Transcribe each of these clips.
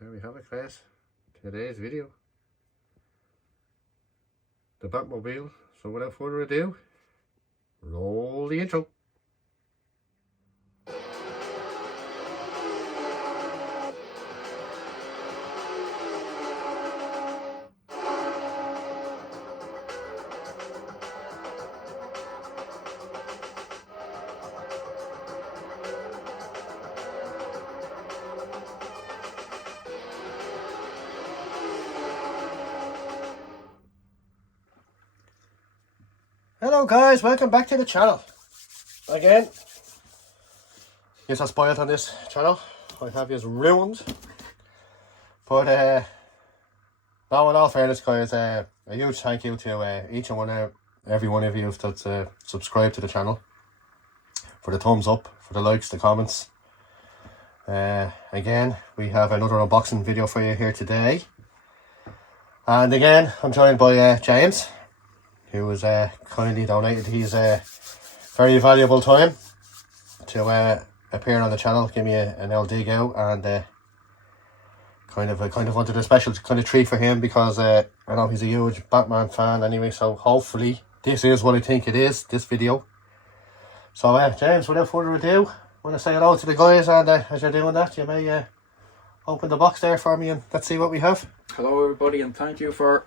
There we have it, guys. Today's video. The Batmobile. So without further ado, roll the intro. Hello guys, welcome back to the channel. Again, yes, I spoiled on this channel. I have yous ruined. But now in all fairness guys, a huge thank you to each and every one of you that's subscribed to the channel. For the thumbs up, for the likes, the comments. Again, we have another unboxing video for you here today. And again, I'm joined by James, who was kindly donated his very valuable time to appear on the channel, give me an old dig out, and kind of wanted a special kind of treat for him because I know he's a huge Batman fan anyway. So hopefully this is what I think it is, this video. So James, without further ado, I want to say hello to the guys, and as you're doing that, you may open the box there for me and let's see what we have. Hello everybody, and thank you for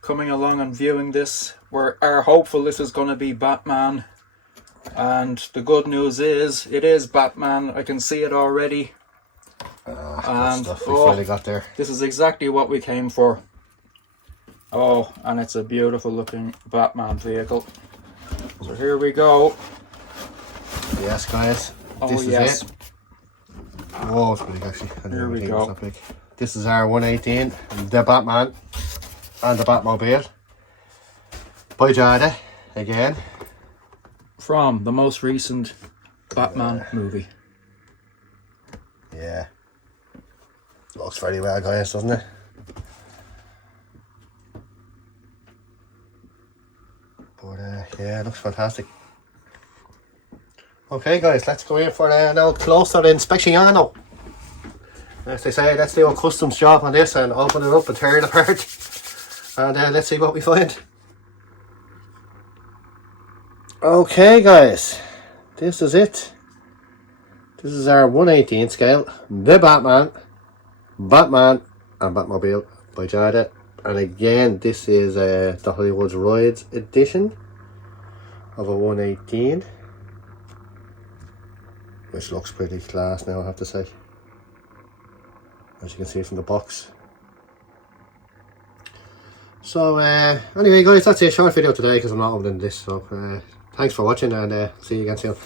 coming along and viewing this. We are hopeful this is going to be Batman, and the good news is it is Batman. I can see it already, and stuff we finally got there. This is exactly what we came for. Oh, and it's a beautiful looking Batman vehicle. So here we go. Yes guys, this is it. Whoa, it's big actually. Here we go. This is our 118, the Batman and the Batmobile by Jada, again. From the most recent Batman movie. Yeah. Looks very well guys, doesn't it? But yeah, it looks fantastic. Okay guys, let's go in for an old closer inspection. As they say, let's do a customs job on this and open it up and tear it apart. And let's see what we find. Okay guys, this is it. This is our 1/18 scale, the Batman and Batmobile by Jada. And again, this is the Hollywood Rides edition of a 1/18, which looks pretty class now, I have to say, as you can see from the box. So anyway guys, that's a short video today because I'm not opening this. So thanks for watching, and see you again soon.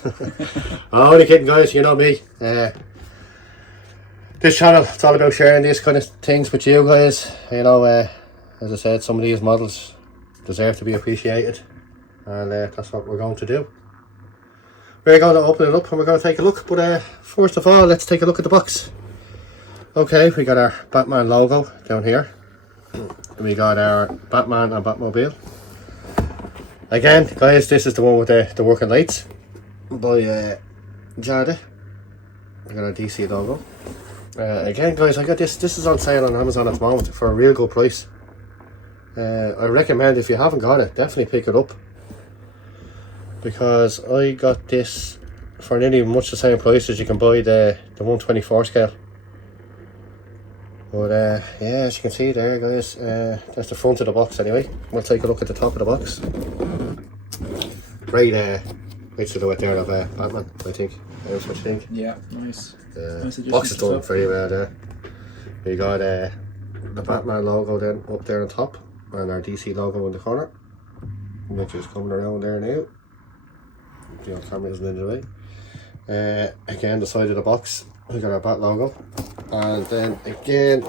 I'm only kidding guys, you know me. This channel, it's all about sharing these kind of things with you guys. You know, as I said, some of these models deserve to be appreciated, and that's what we're going to do. We're going to open it up and we're going to take a look, but first of all, let's take a look at the box. Okay, we got our Batman logo down here. We got our Batman and Batmobile. Again guys, this is the one with the working lights by Jada. We got our DC logo. Again guys, I got this is on sale on Amazon at the moment for a real good price. I recommend, if you haven't got it, definitely pick it up, because I got this for nearly much the same price as you can buy the 124 scale. But yeah, as you can see there guys, that's the front of the box anyway. We'll take a look at the top of the box. Great silhouette there of Batman, I think. That's what you think. Yeah, nice. Nice box is done very well there. We got the Batman logo then up there on top, and our DC logo in the corner, which is coming around there now. The old camera isn't in the way. Again, the side of the box, we got our Bat logo. And then again,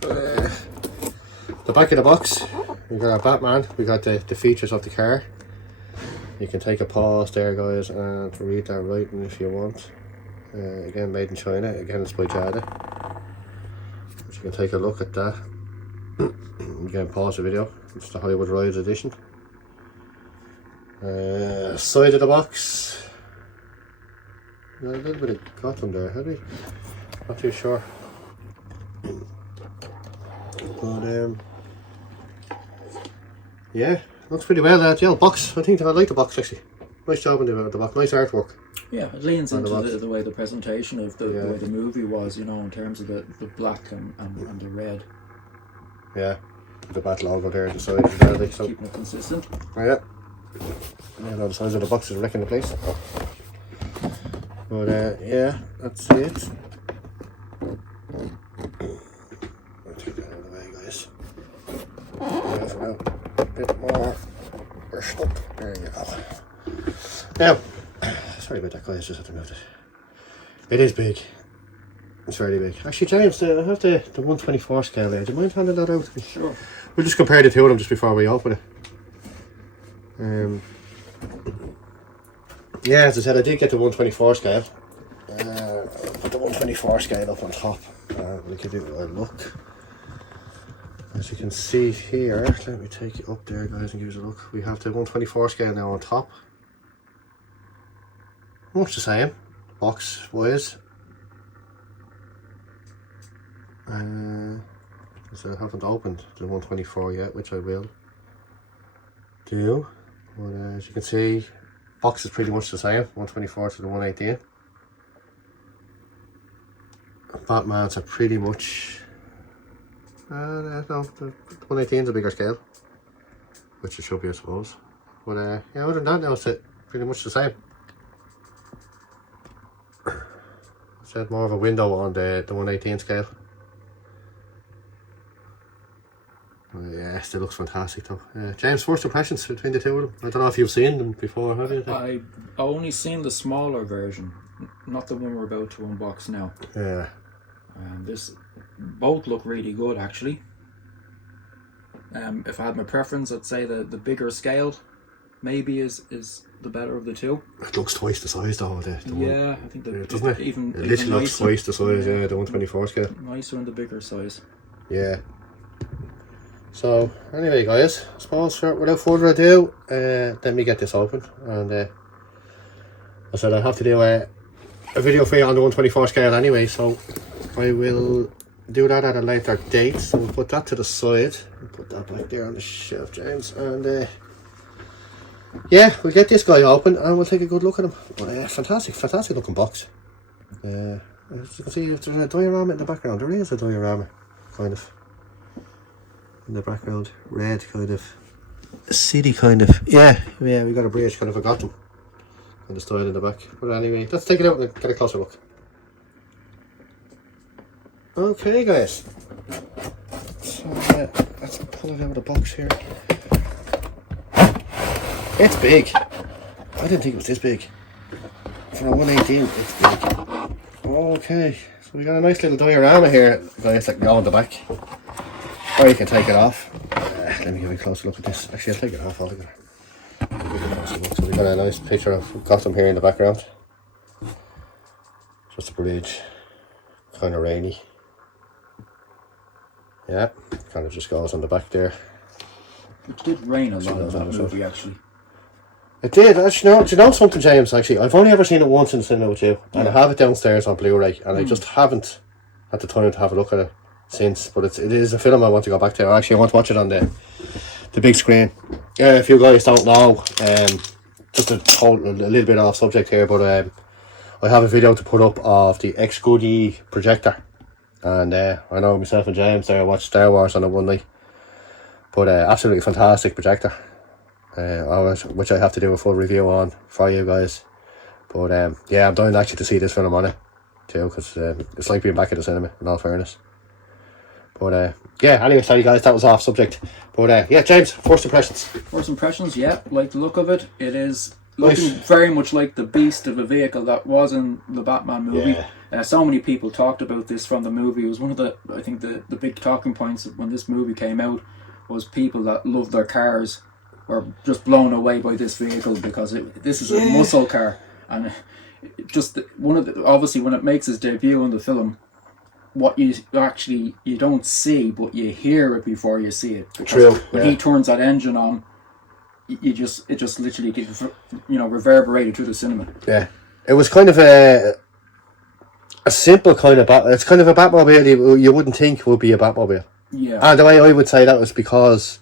the back of the box, we got our Batman. We got the features of the car. You can take a pause there guys and read that writing if you want. Again, made in China. Again, it's by Jada. So you can take a look at that. Again, pause the video. It's the Hollywood Rides edition. Side of the box, a little bit of cotton there, had we? Not too sure. But yeah, looks pretty well. That yellow box. I think I like the box actually. Nice job on the box. Nice artwork. Yeah, it leans On into the the way the presentation of the way the movie was, you know, in terms of the black and the red. Yeah, the battle logo there at the side as well. So Keeping it consistent. yeah. Yeah, no, the size of the box is wrecking the place. But yeah, that's it. I'll take that out of the way, guys. Yeah, for now. A bit more. We're stuck. There you go. Now, sorry about that, guys. Just have to move it. It is big. It's very big. Actually, James, I have the 124 scale there. Do you mind handing that out to me? Sure. We'll just compare the two of them just before we open it. Yeah, as I said, I did get the 124 scale. Put the 124 scale up on top. We'll give it a look. As you can see here, let me take it up there, guys, and give you a look. We have the 124 scale now on top. Much the same, box wise. So I haven't opened the 124 yet, which I will do. But as you can see, box is pretty much the same, 124 to the 118. Batman's are pretty much no, the 118 is a bigger scale, which it should be, I suppose. But yeah, other than that, now it's pretty much the same. It's had more of a window on the 118 scale. Yeah, still looks fantastic though. James, first impressions between the two of them? I don't know if you've seen them before, have you? I've only seen the smaller version, not the one we're about to unbox now. Yeah. This both look really good actually. If I had my preference, I'd say the bigger scale maybe is the better of the two. It looks twice the size though. Yeah, I think doesn't it? Even it literally looks nicer, twice the size. Yeah, the 124 scale. Nicer in the bigger size. Yeah. So anyway, guys, I suppose without further ado, let me get this open. And I said I have to do a video for you on the 124 scale anyway, so I will do that at a later date. So we'll put that to the side and put that back there on the shelf, James. And yeah, we'll get this guy open and we'll take a good look at him. But fantastic looking box. As you can see, there's a diorama in the background. There is a diorama, kind of, in the background. Red, kind of, a city, kind of. Yeah, we got a bridge, kind of a Gotham kind of style in the back. But anyway, let's take it out and get a closer look. Okay, guys. So let's pull it out of the box here. It's big. I didn't think it was this big. For a 118, it's big. Okay, so we got a nice little diorama here, guys, that can go on the back. Or you can take it off. Let me give you a closer look at this. Actually, I'll take it off altogether. So we got a nice picture of Gotham here in the background. Just a bridge. Kind of rainy. Yeah, kind of just goes on the back there. It did rain a lot in that movie, actually. It did. Actually, do you know something, James? Actually, I've only ever seen it once in the cinema with you, and I have it downstairs on Blu-ray, and I just haven't had the time to have a look at it since. But it is a film I want to go back to. Actually, I want to watch it on the big screen. If you guys don't know, just a little bit off subject here, but I have a video to put up of the X-Goody projector. And I know myself and James there watched Star Wars on it one night. But absolutely fantastic projector. Which I have to do a full review on for you guys. But yeah, I'm dying actually to see this film on it too, because it's like being back at the cinema, in all fairness. But yeah, anyway, sorry guys, that was off subject. But yeah, James, first impressions. First impressions, yeah, like the look of it. It is looking very much like the beast of a vehicle that was in the Batman movie. Yeah. So many people talked about this from the movie. It was one of the, I think the big talking points when this movie came out was people that love their cars were just blown away by this vehicle because this is a muscle car, and just one of the, obviously when it makes its debut in the film, what you don't see but you hear it before you see it. True. When he turns that engine on, it just literally gets, reverberated through the cinema. Yeah, it was kind of a simple kind of it's kind of a Batmobile you wouldn't think would be a Batmobile. Yeah. And the way I would say that was because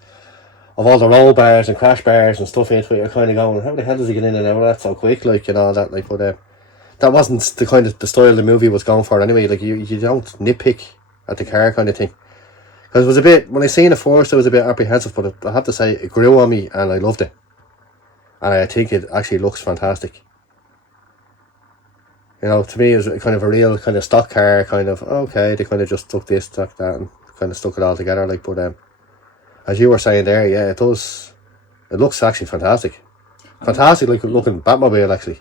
of all the roll bars and crash bars and stuff into it, you're kind of going, how the hell does he get in and out of that so quick, like, you know, that, like, but that wasn't the kind of the style the movie was going for anyway. Like, you don't nitpick at the car kind of thing. Because it was a bit, when I seen it first, I was a bit apprehensive, but I have to say, it grew on me and I loved it. And I think it actually looks fantastic. You know, to me, it was kind of a real kind of stock car, kind of, okay, they kind of just took this, took that, and kind of stuck it all together, like, but as you were saying there, yeah, it does, it looks actually fantastic. Fantastic, like, looking Batmobile, actually.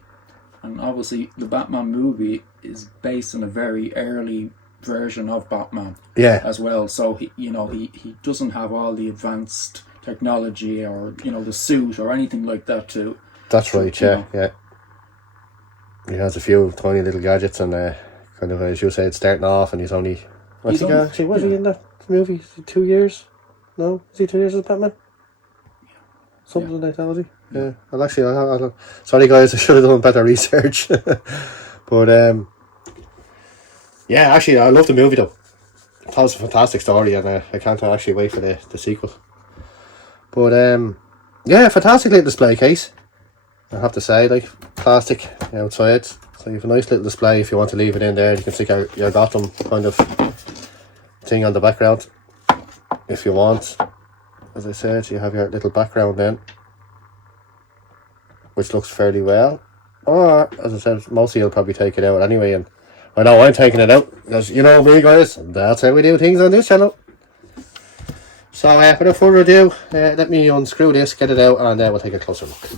And obviously, the Batman movie is based on a very early version of Batman. Yeah. As well, so he doesn't have all the advanced technology or the suit or anything like that too. That's right. Yeah, yeah. He has a few tiny little gadgets and kind of, as you said, starting off, and he's only. Was he in that movie? Is he 2 years? No, is he 2 years as Batman? Something like that, was he? Yeah. Well, actually, I'll sorry guys, I should have done better research. But yeah, actually, I love the movie though. It was a fantastic story, and I can't actually wait for the sequel. But yeah, fantastic little display case, I have to say, like, plastic outside, so you have a nice little display if you want to leave it in there. You can stick your Gotham kind of thing on the background if you want. As I said, you have your little background then, which looks fairly well. Or, as I said, most of you will probably take it out anyway, and I know I'm taking it out, because you know me guys, that's how we do things on this channel. So without further ado, let me unscrew this, get it out, and we'll take a closer look.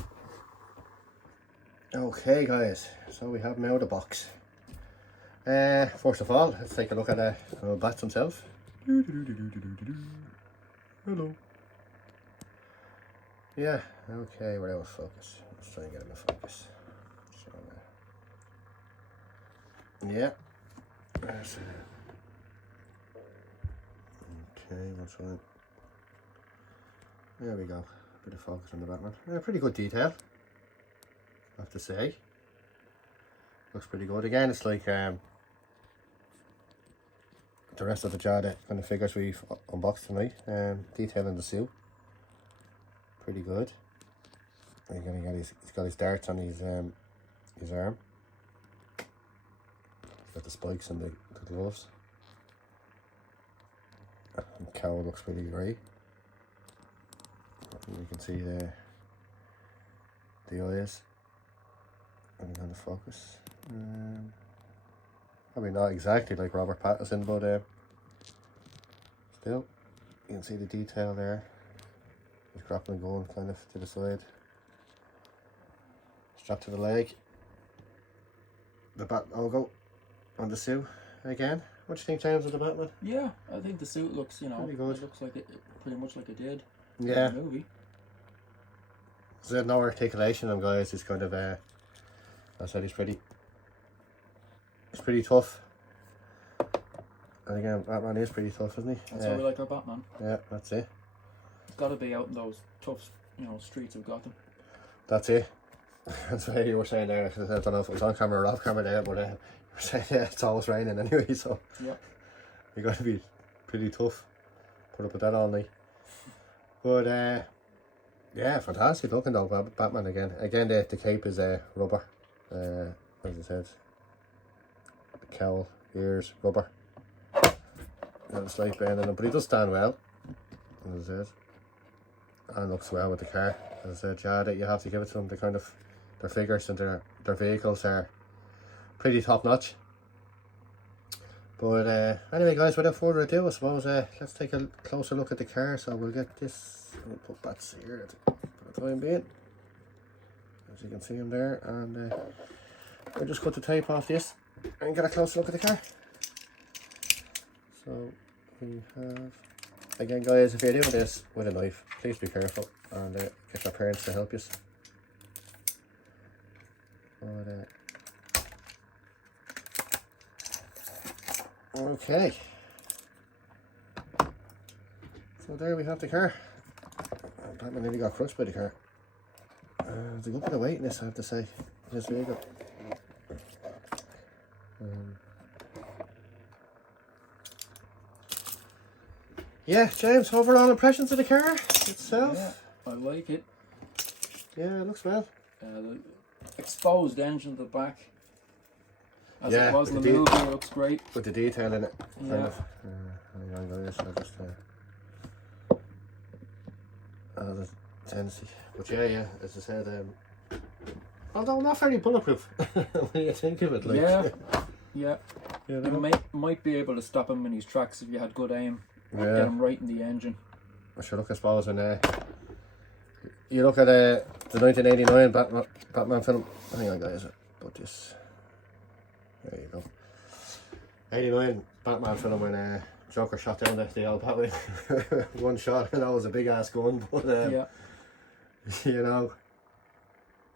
Okay guys, so we have him out of the box. First of all, let's take a look at Bats himself. Hello. Yeah, okay, we're out of focus. Let's try and get him in focus. So, yeah. There's, okay, what's right? There we go. Bit of focus on the Batman. Yeah, pretty good detail, I have to say. Looks pretty good. Again, it's like the rest of the Jada kind of figures we've unboxed tonight. Detail in the suit, pretty good. Again, he's got his darts on his arm. He's got the spikes and the gloves. And the cowl looks pretty great. You can see the eyes. And kind of focus. I mean, not exactly like Robert Pattinson, but still, you can see the detail there. His grappling gun kind of to the side, strapped to the leg. The Bat logo on the suit again. What do you think, James, of the Batman? Yeah, I think the suit looks, pretty good. It looks like it pretty much like it did. Yeah. In the movie. There's no articulation on guys. It's kind of I said it's pretty tough. And again, Batman is pretty tough, isn't he? That's how we like our Batman. Yeah, that's it. He's got to be out in those tough, streets of Gotham. That's it. That's what you were saying there. I don't know if it was on camera or off camera there, but you were saying it's always raining anyway, so yeah, you got to be pretty tough. Put up with that all night. But yeah, fantastic looking though, Batman again. Again, the cape is rubber. As I said, the cowl, ears, rubber. And a slight bend in him, but he does stand well, as I said, and looks well with the car. As I said, Jada, you have to give it to them. Their figures and their vehicles are pretty top notch. But anyway, guys, without further ado, I suppose let's take a closer look at the car. So we'll get this. We'll put Bats here for the time being. As you can see him there, and we'll just cut the tape off this and get a closer look at the car. So we have, again guys, if you're doing this with a knife, please be careful and get your parents to help you. But, okay, so there we have the car. Batman nearly got crushed by the car. There's a good bit of weight in this, I have to say. It's really good. Yeah, James, overall impressions of the car itself? Yeah, I like it. Yeah, it looks well. The exposed engine at the back. As Yeah, it was in with the the movie, it looks great. With the detail in it. Yeah. Kind of. Hang on, guys, I'll just... the tendency. But yeah, as I said, although not very bulletproof when you think of it. Like, yeah. You You know? might be able to stop him in his tracks if you had good aim. Yeah. Get him right in the engine. I should look, I suppose, when you look at the 1989 Batman film. Hang on, guys, put this. There you go. 89 Batman film when Joker shot down the old Batwing. One shot, and that was a big ass gun, but Yeah. you know,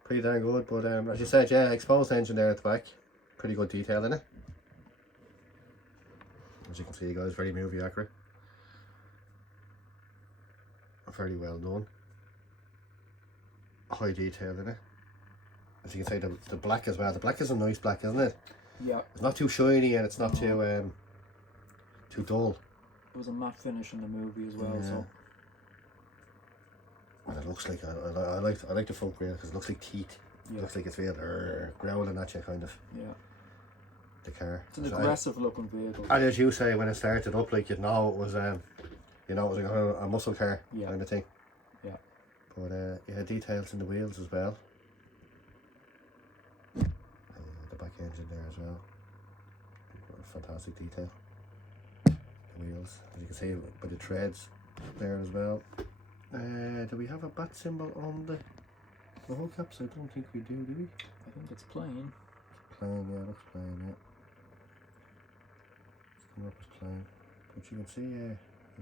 pretty darn good. But as you said, yeah, exposed engine there at the back, pretty good detail in it. As you can see, guys, very movie accurate, very well done, high detail in it. As you can see, the black as well. The black is a nice black, isn't it? Yeah. It's not too shiny and it's not too dull. It was a matte finish in the movie as well, so. And it looks like I like the front grille because it looks like teeth. It looks like it's real growling at you, kind of. Yeah. The car. It's an aggressive looking vehicle. And as you say, when it started up, like it was like a muscle car kind of thing. Yeah. But yeah, details in the wheels as well. The back engine there as well. Fantastic detail. The wheels, as you can see, by the treads there as well. Do we have a bat symbol on the hubcaps? I don't think we do we? I think it's plain. Plain, yeah, looks plain, yeah. It's coming up as plain. But you can see,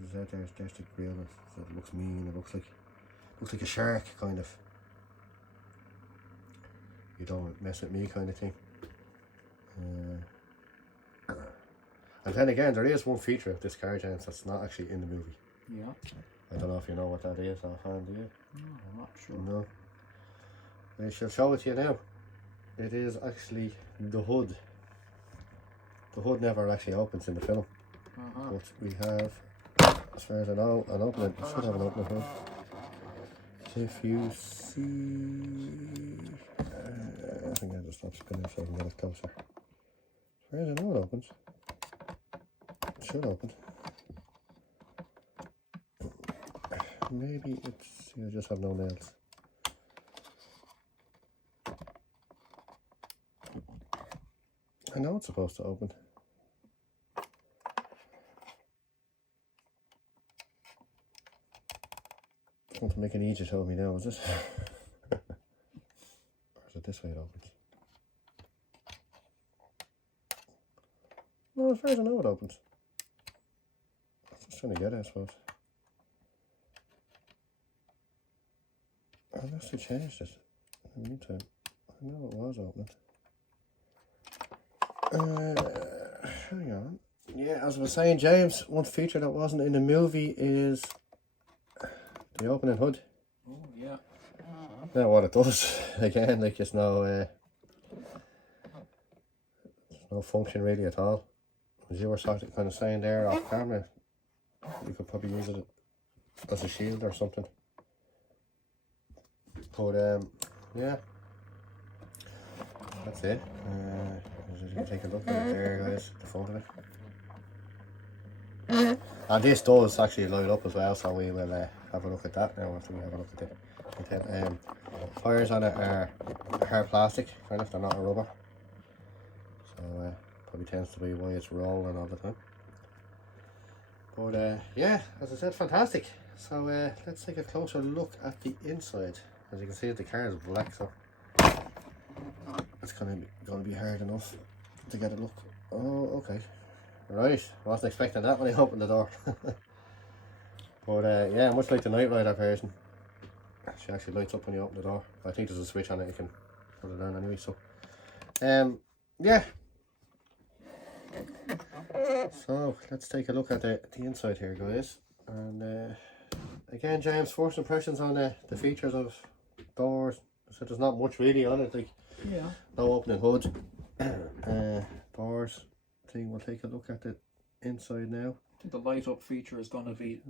as I said, there's the grille. So it looks mean. It looks like a shark, kind of. You don't mess with me, kind of thing. And then again, there is one feature of this car, James, that's not actually in the movie. Yeah. I don't know if you know what that is offhand, do you? No, I'm not sure. No. I shall show it to you now. It is actually the hood. The hood never actually opens in the film. But we have, as far as I know, an opening. It should have an opening hood. If you see... I think I just stop spinning so I can get it closer. As far as I know, it opens. It should open. Maybe it's... You just have no nails. I know it's supposed to open. It's going to make it easier to tell me now, is it? Or is it this way it opens? No, as far as I know it opens. I'm just trying to get it, I suppose. Unless they changed it in the meantime. I know it was opening. Hang on. Yeah, as I was saying, James, one feature that wasn't in the movie is the opening hood. Oh, yeah. Now what it does, again, like it's no function really at all. As you were sort of kind of saying there off camera, you could probably use it as a shield or something. But yeah, that's it. You can take a look at it there, guys, the front of it. And this does actually light up as well, so we will have a look at that now after we have a look at the tires on it are hard plastic, kind of, they're not a rubber. So probably tends to be why it's rolling all the time. But yeah, as I said, fantastic. So let's take a closer look at the inside. As you can see, the car is black, so it's going to be hard enough to get a look. Oh, okay. Right, wasn't expecting that when I opened the door. But yeah, much like the Night Rider version, she actually lights up when you open the door. I think there's a switch on it, you can put it on anyway. So yeah. So let's take a look at the inside here, guys. And again, James, first impressions on the features of doors. So there's not much really on it, like no opening hood. Doors thing. We'll take a look at the inside now. I think the light up feature is going to be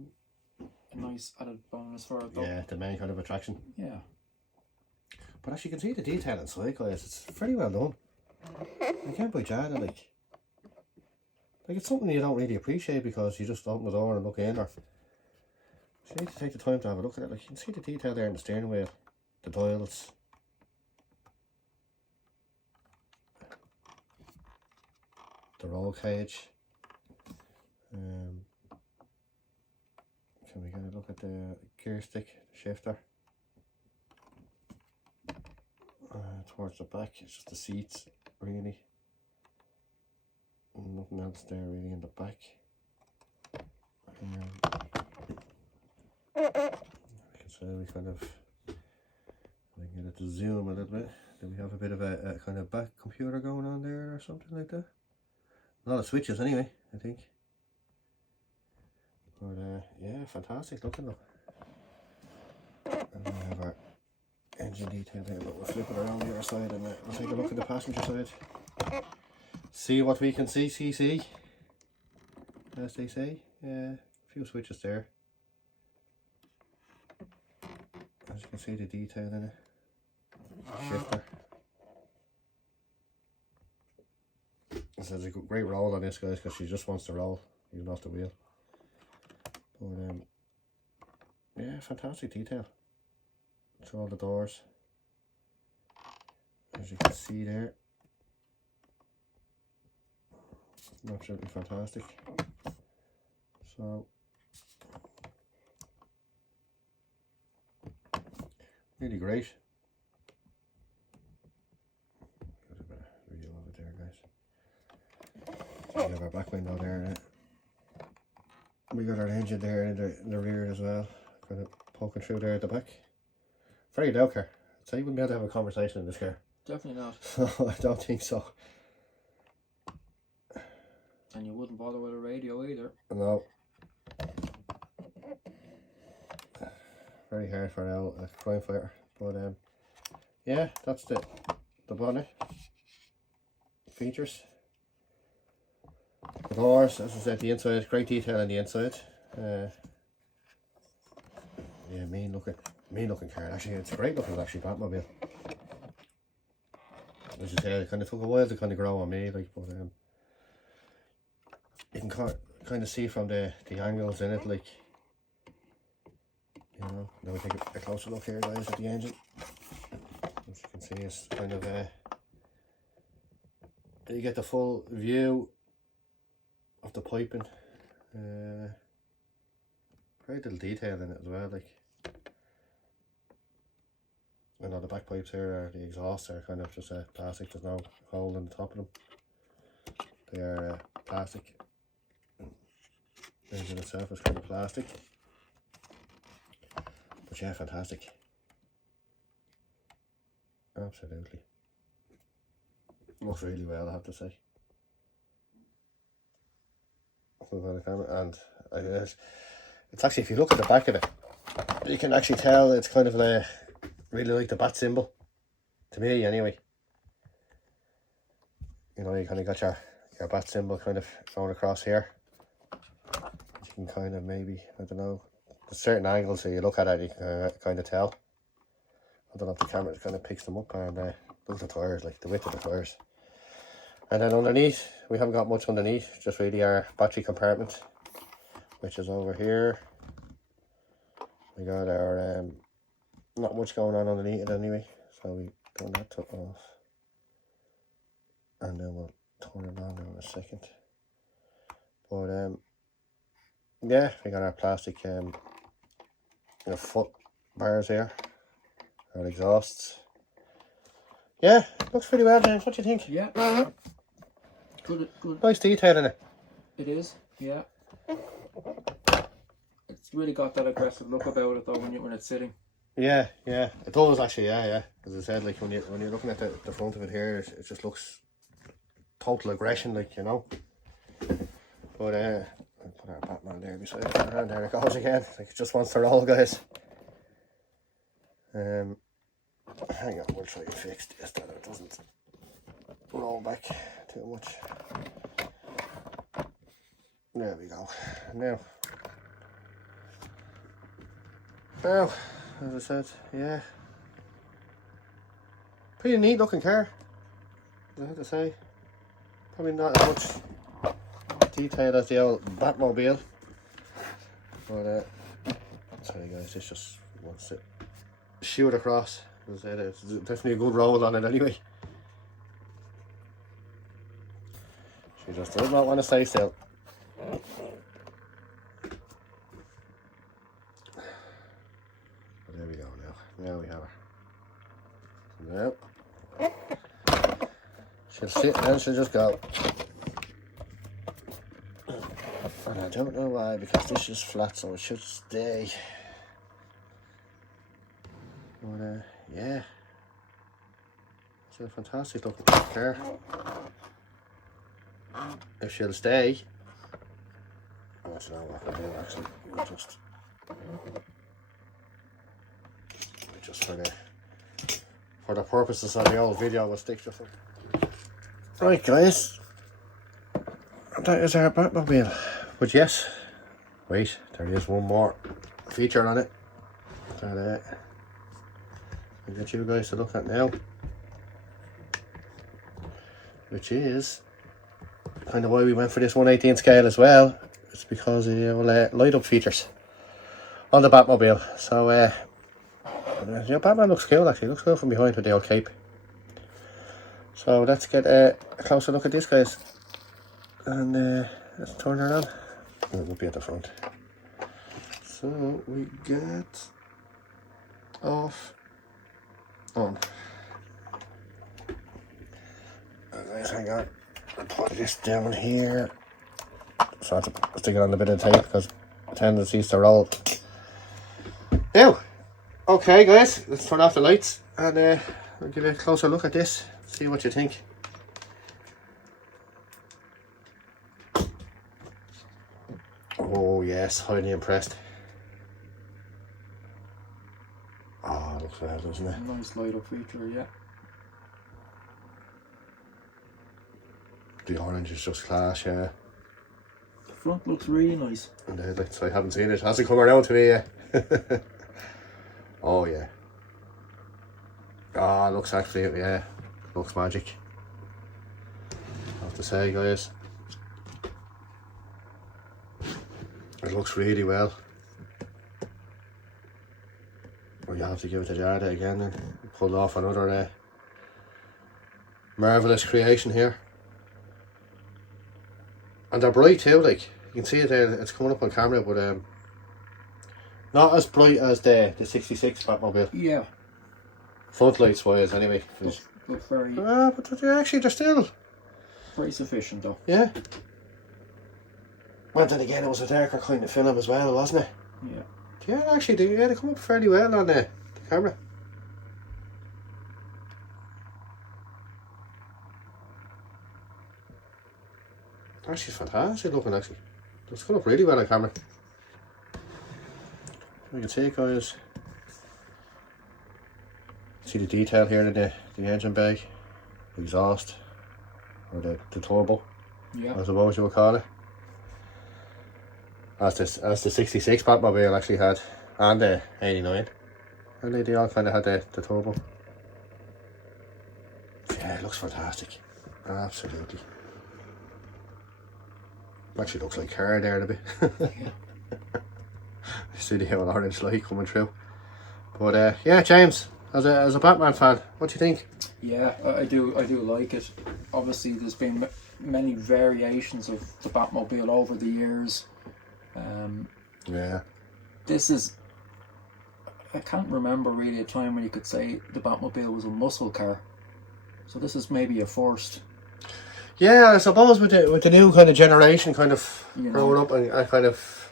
a nice added bonus for it though. Yeah, the main kind of attraction. Yeah. But as you can see the detail inside, guys, it's very well done. I can't buy Jada, like it's something you don't really appreciate because you just open the door and look in, or you need to take the time to have a look at it. Like, you can see the detail there in the steering wheel, the dials. The roll cage. Can we get a look at the gear stick, shifter? Towards the back, it's just the seats, really. Nothing else there really in the back. So we kind of, I can get it to zoom a little bit. Then we have a bit of a kind of back computer going on there or something like that. A lot of switches anyway, I think. But yeah, fantastic looking though. And we have our engine detail there, but we'll flip it around the other side and we'll take a look at the passenger side. See what we can see, CC, as they say. A few switches there. As you can see the detail in it. Shifter. This is a great roll on this, guys, because she just wants to roll even off the wheel. But yeah, fantastic detail. It's all the doors, as you can see there. Absolutely fantastic. So really great. Got a bit of video of it there, guys. So we have our back window there. We got our engine there in the rear as well, kind of poking through there at the back. Very loud car. So you wouldn't be able to have a conversation in this car. Definitely not. I don't think so. And you wouldn't bother with a radio either. No. Very hard for a crime fighter. But yeah, that's the bonnet features. The doors, as I said, the inside, great detail on the inside. Yeah, mean looking car. Actually, it's a great looking actually Batmobile. As you said, it kind of took a while to kind of grow on me, like, but you can kind of see from the angles in it, like, you know. Now we take a closer look here, guys, at the engine. As you can see, it's kind of you get the full view of the piping. Great little detail in it as well, like. I know the back pipes here, are the exhausts are kind of just plastic. There's no hole in the top of them. They are plastic. The engine itself is kind of plastic. But yeah, fantastic. Absolutely. Looks really well, I have to say. And it's actually, if you look at the back of it, you can actually tell it's kind of really like the bat symbol, to me anyway. You know, you kind of got your bat symbol kind of going across here. You can kind of maybe, I don't know, there's certain angles so you look at it, you can kind of tell. I don't know if the camera kind of picks them up, and look at the tyres, like the width of the tyres. And then underneath, we haven't got much underneath, just really our battery compartment, which is over here. We got our, not much going on underneath it anyway, so we turn that off. And then we'll turn it on in a second. But yeah, we got our plastic foot bars here, our exhausts. Yeah, looks pretty well, James. What do you think? Yeah. Good. Nice detail in it. It is, yeah. It's really got that aggressive look about it though when it's sitting. Yeah, it does actually. Yeah. As I said, like when you're looking at the front of it here, it just looks total aggression, like, you know. But I'll put our Batman there beside it, and there it goes again. Like, it just wants to roll, guys. Hang on, we'll try and fix this that it doesn't roll back too much. There we go. Now, as I said, yeah, pretty neat looking car, I have to say. Probably not as much detail as the old Batmobile, but sorry guys, this just wants to shoot across. As I said, it's definitely a good roll on it anyway. She just does not want to stay still. There we go now. Now we have her. Nope. She'll sit and then she'll just go. And I don't know why, because this is flat, so it should stay. But yeah. It's a fantastic looking car. If she'll stay. I don't know what I can do actually. Just for the purposes of the old video, we'll stick to something. Right guys, that is our Batmobile. But yes, wait, there is one more feature on it that I'll get you guys to look at now, which is kind of why we went for this 1/18 scale as well. It's because of the light up features on the Batmobile. So Batman looks cool actually, looks cool from behind with the old cape. So let's get a closer look at this guys, and let's turn her on. It will be at the front. So we get off on. Guys, hang on, I'll put this down here. So I have to stick it on a bit of tape because it tendencies to roll. Now, okay guys, let's turn off the lights and I'll give you a closer look at this, see what you think. Oh yes, highly impressed. Oh, it looks well, doesn't it? Nice light up feature, yeah. The orange is just class, yeah. The front looks really nice. And the headlights, I haven't seen it, hasn't come around to me yet. Oh yeah. Oh, it looks actually, yeah, looks magic. I have to say guys, it looks really well. Well, you have to give it to Jada again and pull off another marvellous creation here. And they're bright too, like, you can see it there, it's coming up on camera, but not as bright as the 66 Batmobile. Yeah. Front lights wise anyway. Look very... but they're still... very sufficient though. Yeah. Well then again, it was a darker kind of film as well, wasn't it? Yeah. Yeah, actually, they come up fairly well on the camera. Actually, fantastic looking actually. It's come up really well on camera. You can see guys. See the detail here in the engine bay, exhaust, or the turbo, yeah, I suppose you would call it. As the 66 Batmobile actually had, and the 89. And they all kind of had the turbo. Yeah, it looks fantastic. Absolutely. Actually looks like car there a bit. Yeah. You see the old orange light coming through. But yeah, James, as a Batman fan, what do you think? Yeah, I do like it. Obviously there's been many variations of the Batmobile over the years. Yeah. This is... I can't remember really a time when you could say the Batmobile was a muscle car. So this is maybe a first. Yeah, I suppose with the new kind of generation kind of growing up, and I kind of,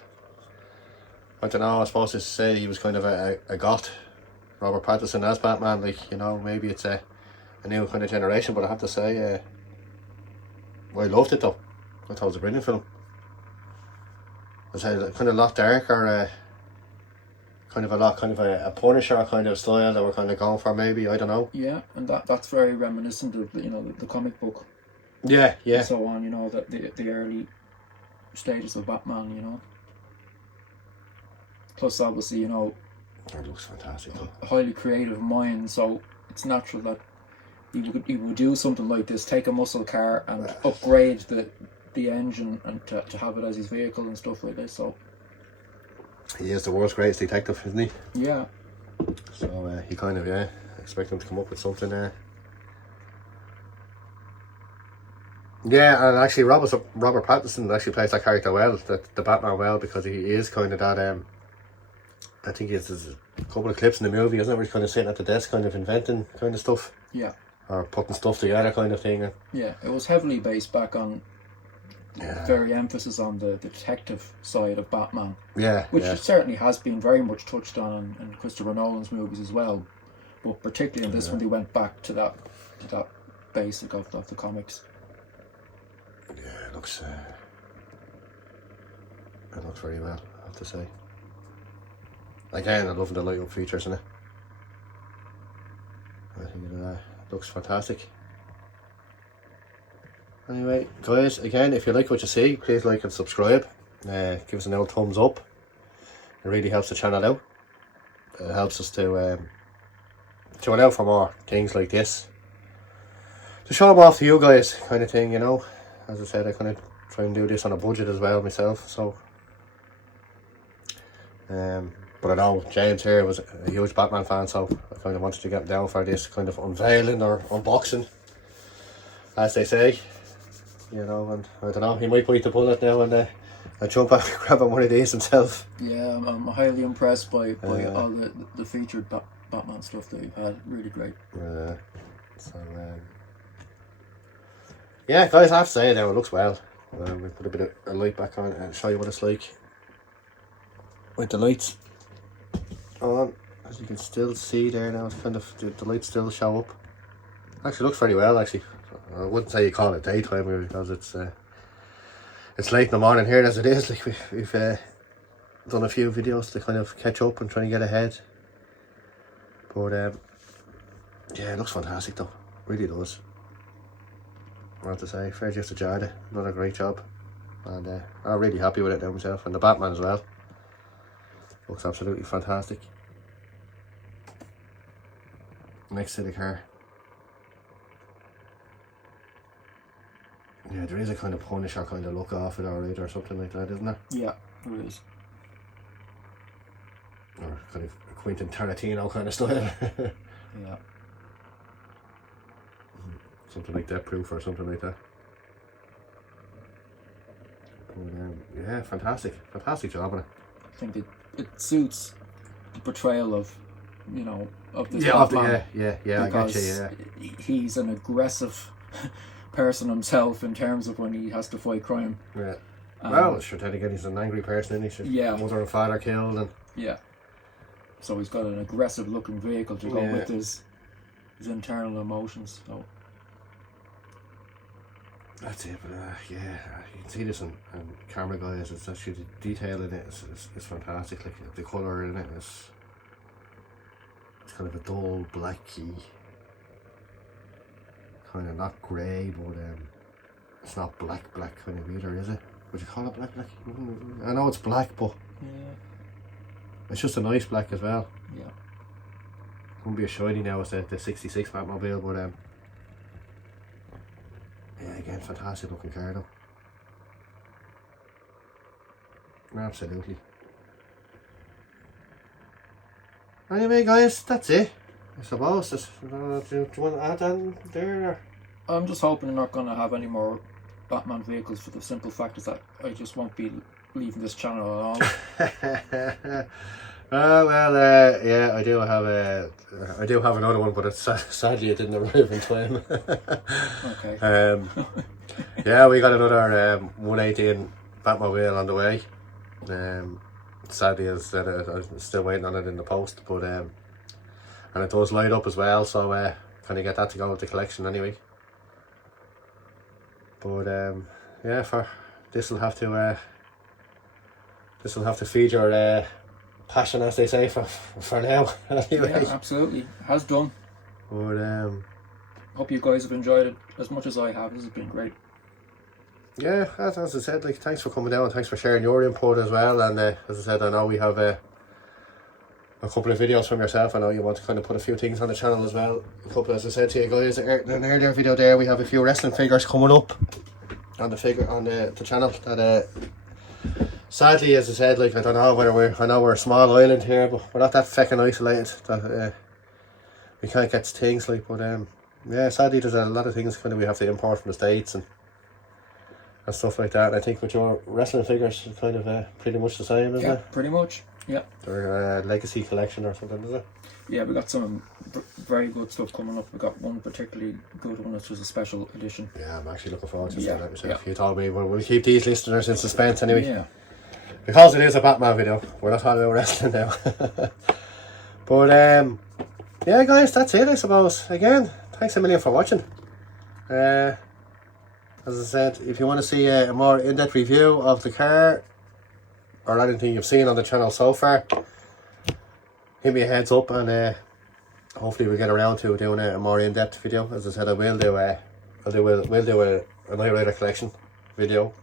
I don't know, I suppose to say he was kind of a goth, Robert Pattinson as Batman, like, you know, maybe it's a new kind of generation, but I have to say, well, I loved it though. I thought it was a brilliant film. I say kind of a lot darker, kind of a Punisher kind of style that we're kind of going for, maybe, I don't know. Yeah, and that's very reminiscent of, you know, the comic book. Yeah, yeah. And so on, you know, the early status of Batman, you know. Plus, obviously, you know, It looks fantastic though. a highly creative mind, so it's natural that he would do something like this, take a muscle car and upgrade the engine and to have it as his vehicle and stuff like this. So he is the world's greatest detective, isn't he? Yeah. So he kind of, I expect him to come up with something. Yeah, and actually Robert Pattinson actually plays that character well, the Batman well, because he is kind of that. I think there's a couple of clips in the movie, isn't it, where he's kind of sitting at the desk, kind of inventing kind of stuff. Yeah. Or putting stuff together, kind of thing. Yeah, it was heavily based back on. Very emphasis on the detective side of Batman. Yeah. Which it certainly has been very much touched on in Christopher Nolan's movies as well. But particularly in this one, they went back to that basic of the comics. Yeah, it looks very well, I have to say. Again, I love the light up features in it. I think it looks fantastic. Anyway, guys, again, if you like what you see, please like and subscribe. Give us an old thumbs up. It really helps the channel out. It helps us to allow for more things like this. To show them off to you guys, kind of thing, you know. As I said, I kind of try and do this on a budget as well myself, so. But I know James here was a huge Batman fan, so I kind of wanted to get him down for this kind of unveiling or unboxing, as they say. You know, and I don't know, he might bite the bullet now and jump out and grab one of these himself. Yeah, I'm highly impressed by all the featured Batman stuff that you've had. Really great. Yeah, guys, I have to say now, it looks well. We'll put a bit of a light back on and show you what it's like with the lights on. As you can still see there now, it's kind of the lights still show up. Actually looks very well, actually. I wouldn't say you call it daytime because it's late in the morning here as it is. Like we've done a few videos to kind of catch up and try and get ahead. But yeah, it looks fantastic though. Really does. I have to say, fair dues to Jada, another great job. And I'm really happy with it now myself, and the Batman as well. Looks absolutely fantastic. Next to the car. Yeah, there is a kind of Punisher kind of look off it, alright, or something like that, isn't there? Yeah, there is. Or kind of a Quentin Tarantino kind of style. Yeah. Something like Death Proof or something like that. But, yeah, fantastic job on it. I think it suits the portrayal of, you know, of this Yeah, Batman. yeah, I got you, yeah. He's an aggressive person himself in terms of when he has to fight crime. Yeah. Well, sure, then again, he's an angry person, isn't he? Yeah. Mother and father killed, and yeah. So he's got an aggressive looking vehicle to go with his internal emotions. So that's it. But yeah, you can see this on camera, guys. It's actually the detail in it is fantastic. Like the colour in it is, it's kind of a dull blacky, kind of not grey, but it's not black kind of either, is it? Would you call it black? I know it's black, but yeah, it's just a nice black as well. Yeah. Wouldn't be a shiny now. It's the 66 Batmobile, but yeah, again, fantastic looking car though. Absolutely. Anyway, guys, that's it. I suppose. Do you want to add on there? Or? I'm just hoping they're not going to have any more Batman vehicles, for the simple fact is that I just won't be leaving this channel at all. Yeah, I do have another one, but it's sadly it didn't arrive in time. Okay. Yeah, we got another 118 Batmobile on the way. Sadly, as I said, I'm still waiting on it in the post, but and it does light up as well, so kind of get that to go with the collection anyway. But yeah, for this will have to feed your passion, as they say, for now. Anyway. Yeah, absolutely, has done. But hope you guys have enjoyed it as much as I have. This has been great. yeah, as I said, like, thanks for coming down, thanks for sharing your input as well. And as I said, I know we have a couple of videos from yourself. I know you want to kind of put a few things on the channel as well. A couple, as I said to you guys in an earlier video there, we have a few wrestling figures coming up on the channel that sadly, as I said, like, I don't know whether I know we're a small island here, but we're not that fucking isolated that we can't get things, like, but yeah, sadly there's a lot of things kind of we have to import from the States and stuff like that. And I think with your wrestling figures, it's kind of pretty much the same, isn't it? Pretty much. Yeah. They're a legacy collection or something, is it? Yeah, we got some very good stuff coming up. We got one particularly good one, which was a special edition. Yeah, I'm actually looking forward to Yeah, seeing that myself. yeah. You told me we'll keep these listeners in suspense anyway. Yeah. Because it is a Batman video. We're not talking about wrestling now. But yeah, guys, that's it, I suppose. Again, thanks a million for watching. As I said, if you want to see a more in-depth review of the car or anything you've seen on the channel so far, give me a heads up, and hopefully we'll get around to doing a more in-depth video. As I said, I will do we'll do a Night Rider collection video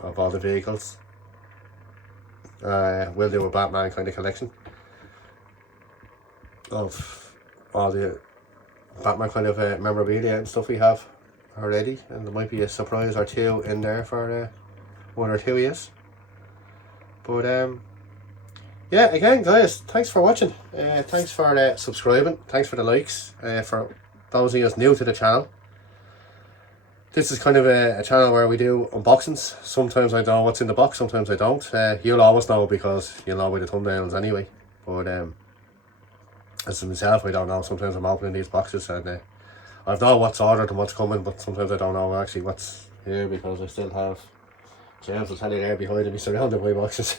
of all the vehicles. We'll do a Batman kind of collection of all the Batman kind of memorabilia and stuff we have already, and there might be a surprise or two in there for one or two years. But yeah, again, guys, thanks for watching. Thanks for subscribing. Thanks for the likes. For those of you new to the channel, this is kind of a channel where we do unboxings. Sometimes I know what's in the box, sometimes I don't. You'll always know because you'll know by the thumbnails anyway. But as myself, I don't know. Sometimes I'm opening these boxes and I know what's ordered and what's coming, but sometimes I don't know actually what's here because I still have James will tell you there behind me surrounded by boxes.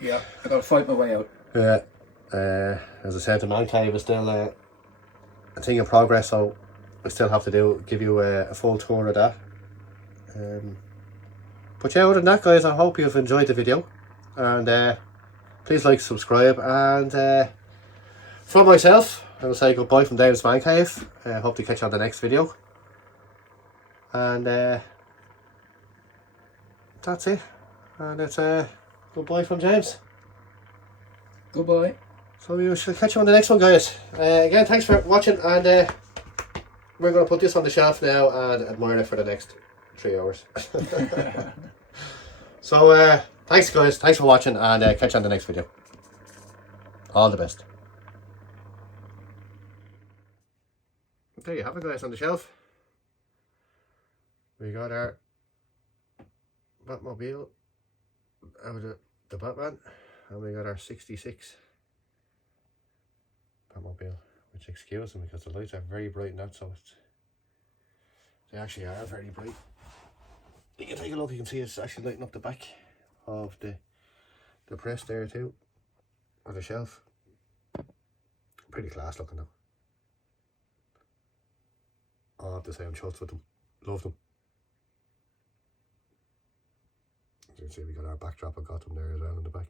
Yeah, I gotta fight my way out. Yeah. As I said, the man cave is still a thing in progress, so I still have to give you a full tour of that. But yeah, other than that, guys, I hope you've enjoyed the video, and please like, subscribe, and from myself, I will say goodbye from Dave's Man Cave. Hope to catch you on the next video, and that's it. And it's goodbye from James. Goodbye. So we shall catch you on the next one, guys. Again, thanks for watching, and we're going to put this on the shelf now and admire it for the next 3 hours. So thanks, guys. Thanks for watching, and catch you on the next video. All the best. There you have it, guys, on the shelf. We got our Batmobile out of the Batman, and we got our 66 Batmobile, which, excuse me, because the lights are very bright now, so they actually are very bright. You can take a look, you can see it's actually lighting up the back of the press there too, or the shelf. Pretty class looking though. I have to say I'm chuffed with them. Love them. As you can see, we got our backdrop. I got them there as well in the back.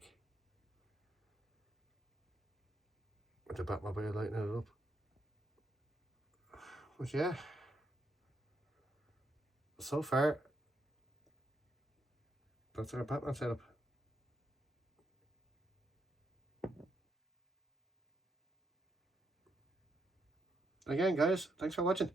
With the Batmobile lighting it up. But yeah, so far, that's our Batman setup. Again, guys, thanks for watching.